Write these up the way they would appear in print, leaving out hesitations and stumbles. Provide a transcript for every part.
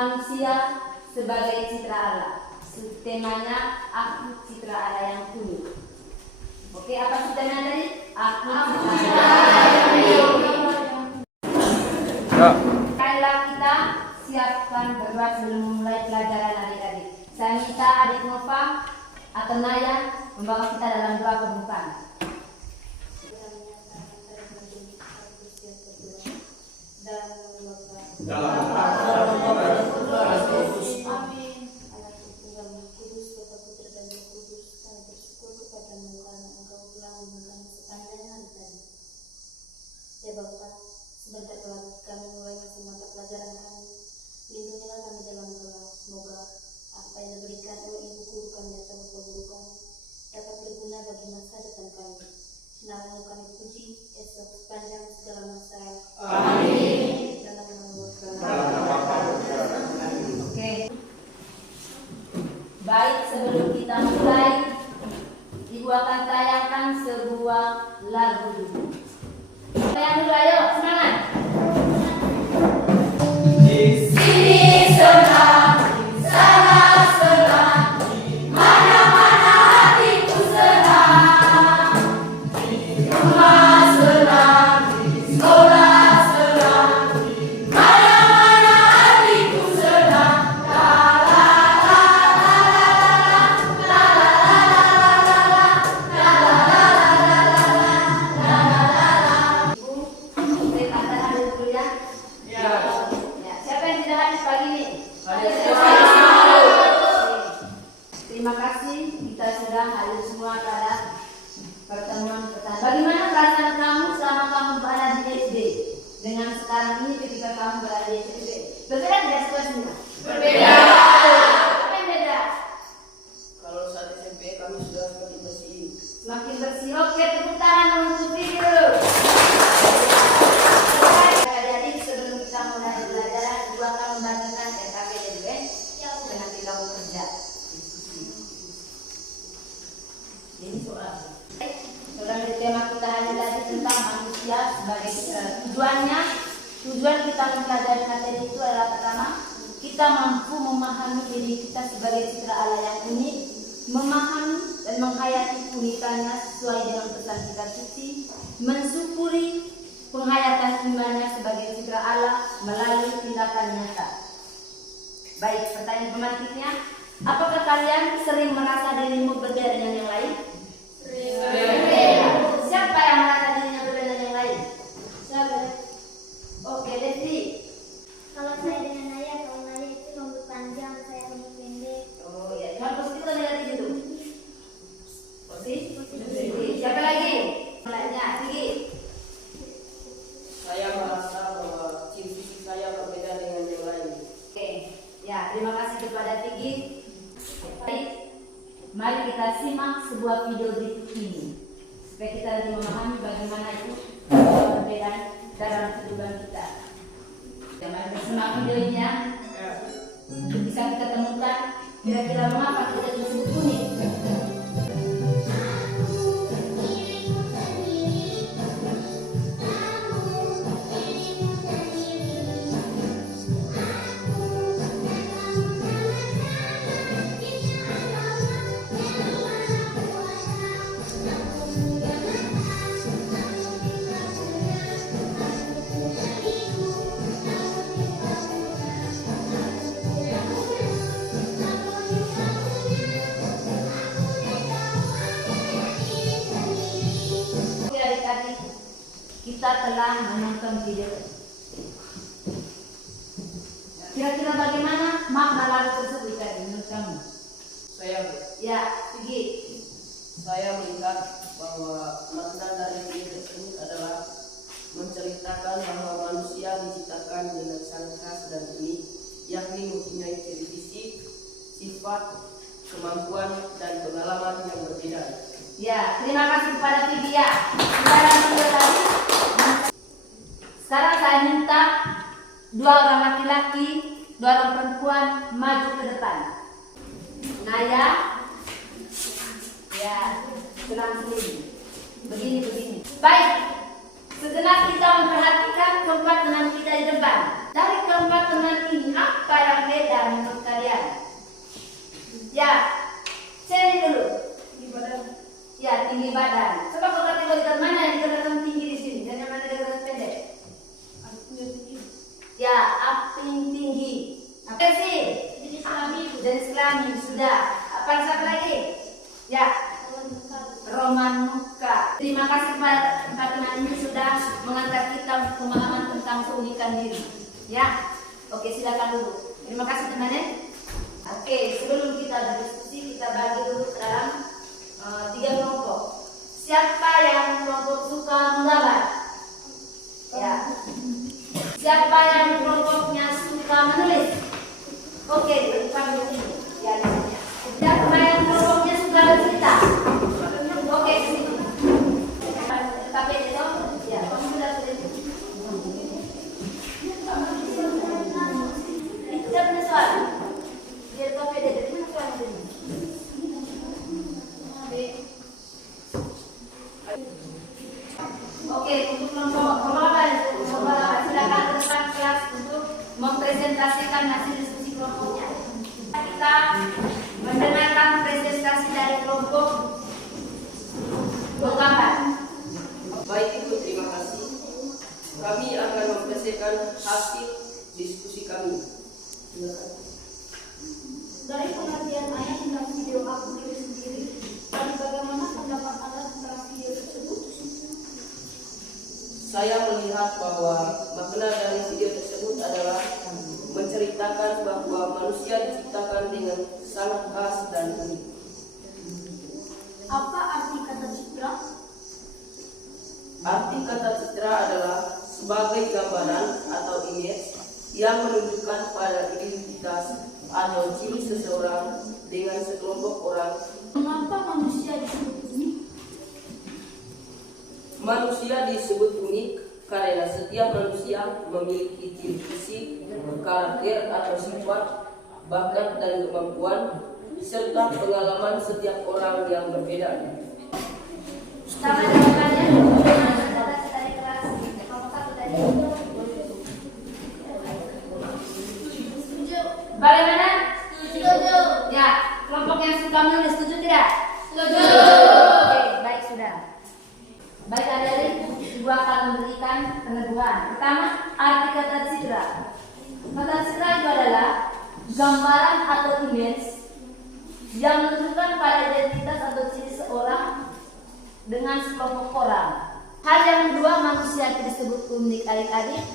manusia sebagai citra Allah. Temanya aku citra Allah yang unik. Oke, apa sih temanya tadi? Aku citra Allah yang unik. Marilah kita siapkan berdoa sebelum memulai pelajaran adik-adik. Saya minta adik Nova atau Naya membawa kita dalam doa pembukaan. Ya Bapak, sebentar lagi kami mulai masuk mata pelajaran kami. Lindungilah kami dalam doa. Semoga apa yang diberikan oleh Ibu Guru kami atau Bapak Guru kami dapat berguna bagi masa depan kami. Namamu kami puji, esok sepanjang segala masa. Amin. Dalam nama Oke. Baik, sebelum kita mulai, Ibu akan tayangkan sebuah lagu dulu. Tayang dulu, ayo, semangat. Di sini senang, di sana senang, di mana-mana hatiku senang. Di rumah senang, di sekolah senang, di mana-mana hatiku senang. La la la la la la la la la la la la la la la. Saya katakan dulu ya. Ya. Siapa yang tidak hadir pagi ini? Terima kasih, kita sudah hadir semua pada pertemuan pertama. Bagaimana perasaan kamu selama kamu berada di SD dengan sekarang ini ketika kamu berada di SMP? Berbeda tidak situasinya? Berbeda. Apa yang beda? Kalau saat SMP kami sudah semakin bersih. Semakin bersih. Oke, tepuk tangan untuk video. Adik-adik, sebelum kita mulai belajar, Ibu akan membagikan RKP dan UN yang nanti kamu kerja. Ini soal. Soal tema kita hari tadi tentang manusia sebagai citra. Tujuan kita mempelajari materi itu adalah pertama, kita mampu memahami diri kita sebagai citra Allah yang unik, memahami dan menghayati keunikannya sesuai dengan pesan kitab suci, mensyukuri penghayatan imannya sebagai citra Allah melalui tindakan nyata. Baik, pertanyaan pemantiknya, apakah kalian sering merasa dirimu berbeda dengan yang lain? Sering. Siapa yang merasa dirinya berbeda dengan yang lain? Saya Oke, Desi. kalau saya dengan Naya, kalau Naya itu rambut panjang, saya rambut pendek. Oh ya, cuma positif atau negatif itu? Positif. Siapa lagi? Lainnya, Sigi. Saya merasa bahwa ciri fisik saya berbeda dengan yang lain. Oke, ya terima kasih kepada Tigi. Baik, mari kita simak sebuah video berikut ini supaya kita lebih memahami bagaimana itu perbedaan dalam kehidupan kita. Ya, mari kita simak videonya. Bisa kita temukan kira-kira mengapa kita disebut unik. Kita telah menonton video. Kira-kira bagaimana makna lagu tersebut tadi menurut kamu? Ya, Sigi. Saya melihat bahwa makna dari video tersebut adalah menceritakan bahwa manusia diciptakan dengan sangat khas dan unik, yakni mempunyai ciri fisik, sifat, kemampuan, dan pengalaman yang berbeda. Ya, terima kasih kepada Sigi ya. Dalam video tadi. Sekarang saya minta dua orang laki-laki, dua orang perempuan maju ke depan. Naya, ya, selang sini. Begini. Baik, sejenak kita memperhatikan keempat teman kita di depan. Dari keempat teman ini apa yang beda menurut kalian? Ya, cari dulu. Ya, tinggi badan. Coba kau kategorikan mana yang dikatakan tinggi di sini dan yang mana dikatakan pendek? Ya, acting tinggi. Apa sih? Jenis kelamin sudah. Apa satu lagi? Ya, roman muka. Terima kasih kepada empat teman ini sudah mengantar kita untuk pemahaman tentang keunikan diri. Ya, oke silakan dulu. Terima kasih teman-teman. Oke, sebelum kita berdiskusi kita bagi dulu dalam 3 kelompok. Siapa yang kelompok suka menggambar? Ya. Siapa yang kelompoknya suka menulis? Oke, depan sini. Ya, di sini. Siapa yang kelompoknya suka bercerita? Oke, sini. Tapi itu, ya, kamu sudah selesai. Kita punya soal. Biar kau pede, dari mana soalnya ini? Oke, untuk kelompok silakan ke depan kelas untuk mempresentasikan hasil diskusi kelompoknya. Kita mendengarkan presentasi dari kelompok menggambar. Baik Ibu, terima kasih. Kami akan mempresentasikan hasil diskusi kami. Silakan. Dari pengertian ayat tentang video aku diri sendiri, dan bagaimana pendapat Anda tentang video tersebut? Saya melihat bahwa makna dari video tersebut adalah menceritakan bahwa manusia diciptakan dengan sangat khas dan unik. Apa arti kata citra? Arti kata citra adalah sebagai gambaran atau image yang menunjukkan pada identitas atau ciri seseorang dengan sekelompok orang. Mengapa manusia disebut unik? Manusia disebut unik karena setiap manusia memiliki ciri fisik, karakter atau sifat, bakat dan kemampuan, serta pengalaman setiap orang yang berbeda. Sama jawabannya dari kelas kelompok 1 tadi. Bagaimana? Setuju. Ya, kelompok yang suka menulis setuju tidak? Setuju. Oke, baik sudah. Baik adik-adik, Ibu akan memberikan peneguhan. Pertama, arti kata citra. Kata citra itu adalah gambaran atau image yang menunjukkan pada identitas atau ciri seorang dengan sekelompok orang. Hal yang kedua, manusia itu disebut unik adik-adik.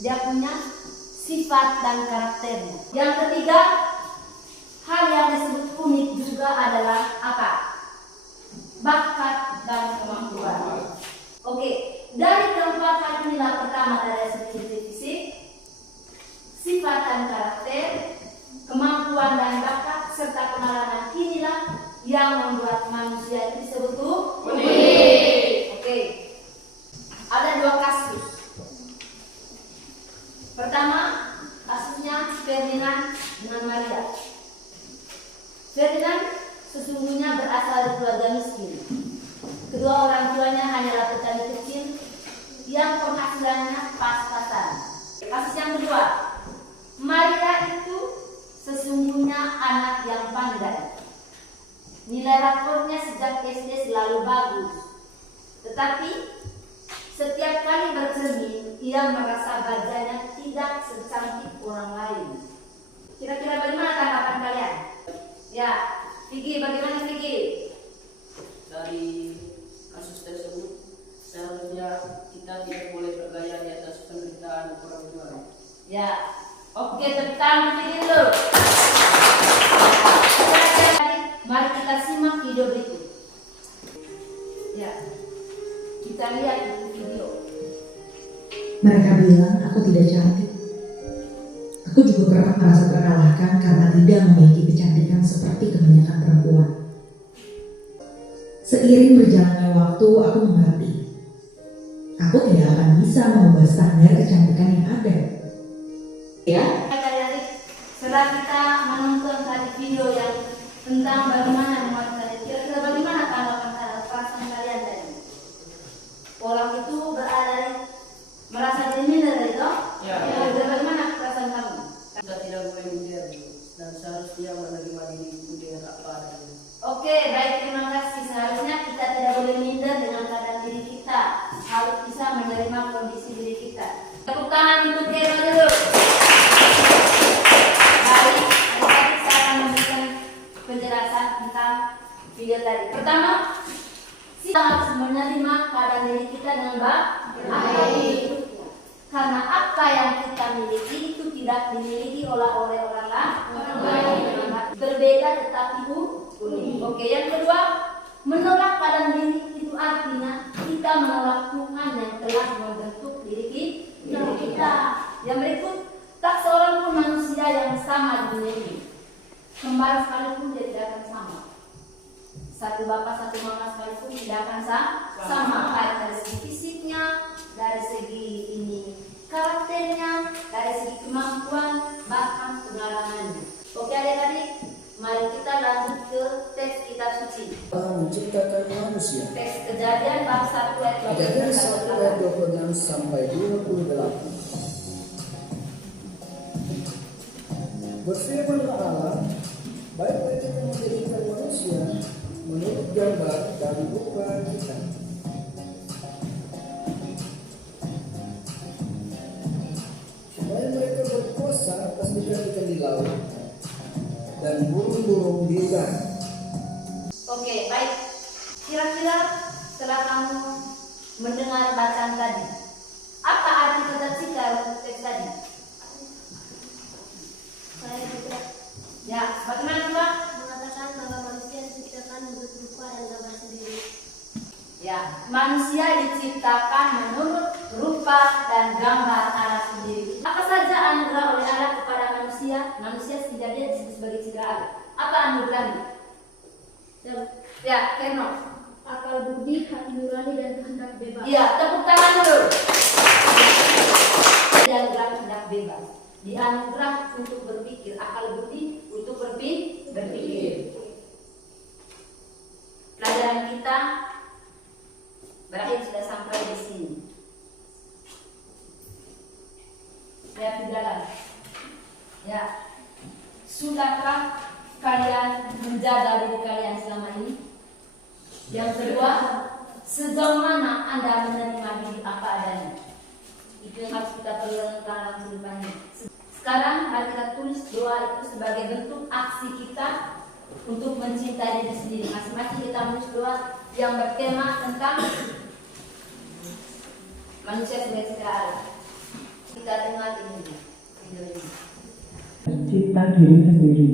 Dia punya sifat dan karakternya. Yang ketiga, hal yang disebut unik juga adalah apa? Bakat dan kemampuan. Oke, dari keempat hal inilah pertama dari segi fisik, sifat dan karakter, kemampuan dan bakat serta pengalaman inilah yang membuat manusia itu disebut unik. Oke, ada 2 kasus. Pertama, kasusnya Ferdinand dengan Maria. Ferdinand sesungguhnya berasal dari keluarga miskin. Kedua orang tuanya hanyalah petani kecil yang penghasilannya pas-pasan. Kasus yang kedua, Maria itu sesungguhnya anak yang pandai. Nilai rapornya sejak SD selalu bagus. Tetapi setiap kali bercermin, ia merasa wajahnya tidak secantik orang lain. Kira-kira bagaimana tanggapan kalian? Ya, Vicky, bagaimana Vicky? Dari kasus tersebut, seharusnya kita tidak boleh bergaya di atas penderitaan orang tua. Ya, oke, tepuk tangan Vicky dulu. Mari kita simak video berikut. Ya, kita lihat video. Mereka bilang aku tidak cantik. Aku juga pernah merasa terkalahkan karena tidak memiliki kecantikan seperti kebanyakan perempuan. Seiring berjalannya waktu, aku mengerti. Aku tidak akan bisa mengubah standar kecantikan yang ada. Ya? Adik-adik, setelah kita menonton tadi video yang tentang bagaimana membuat tadi, kira-kira bagaimana tanggapan kalian, perasaan kalian tadi? Orang itu berada merasa diri minder tadi toh? Ya. Bagaimana diri kita dengan baik. Karena apa yang kita miliki itu tidak dimiliki oleh orang lain. Berbeda tetapi unik. Oke, yang kedua, menolak pada diri itu artinya kita menolak Tuhan yang telah membentuk diri kita. Yang berikut, tak seorang pun manusia yang sama di dunia ini. Kembar sekalipun dia tidak akan sama. Satu bapak, satu mama sekalipun tidak akan sama. Baik dari segi fisiknya, dari segi karakternya, dari segi kemampuan, bahkan pengalamannya. Oke adik-adik, mari kita lanjut ke teks kitab suci. Allah menciptakan manusia. Teks Kejadian bab 1 ayat Kejadian 1 ayat 26. 26 sampai 28. Berfirmanlah Allah, baik-baik kita menjadikan manusia menurut gambar dan rupa kita. Supaya mereka berkuasa atas ikan-ikan di laut dan burung-burung di udara. Oke, baik. Kira-kira setelah kamu mendengar bacaan tadi, apa arti kata cikal teks tadi? Saya juga Ya, bagaimana Pak? mengatakan bahwa manusia diciptakan menurut rupa dan gambar sendiri. Ya, manusia diciptakan menurut rupa dan gambar Allah sendiri. Apa saja anugerah oleh Allah kepada manusia? Manusia setidaknya disebut sebagai citra Allah. Apa anugerahnya? Ya, Kerno. Akal budi, hati nurani, dan kehendak bebas. Iya, tepuk tangan dulu. Dianugerah kehendak bebas. Dianugerah untuk berpikir, akal budi untuk berpikir. Pelajaran kita berakhir sudah sampai di sini. Lihat di dalam. Ya, sudahkah kalian menjaga diri kalian selama ini? Yang kedua, sejauh mana Anda menerima diri apa adanya? Itu yang harus kita perlukan dalam kehidupan ini. Sekarang mari kita tulis doa itu sebagai bentuk aksi kita untuk mencintai diri sendiri. Masing-masing kita menulis doa yang bertema tentang manusia sebagai citra Allah. Kita dengar ini video ini. Cinta diri sendiri.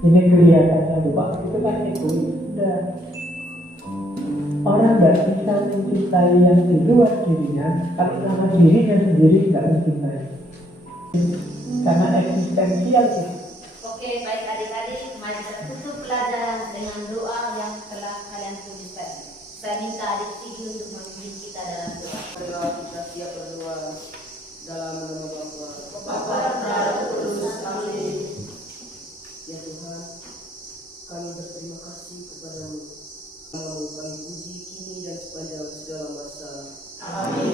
Ini kelihatannya lupa, itu kan egois. Udah. Orang nggak bisa mencintai yang di luar dirinya kalau sama dirinya sendiri nggak mencintai. Karena eksistensial sih. Oke, baik adik-adik, mari kita tutup pelajaran dengan doa yang telah kalian tulis tadi. Saya minta adik Tigi untuk memimpin kita dalam doa. Marilah kita siap berdoa dalam nama Bapa, Bapa dan Roh Kudus. Amin. Ya Tuhan, kami berterima kasih kepadamu. Mau kami puji kini dan sepanjang segala masa. Amin.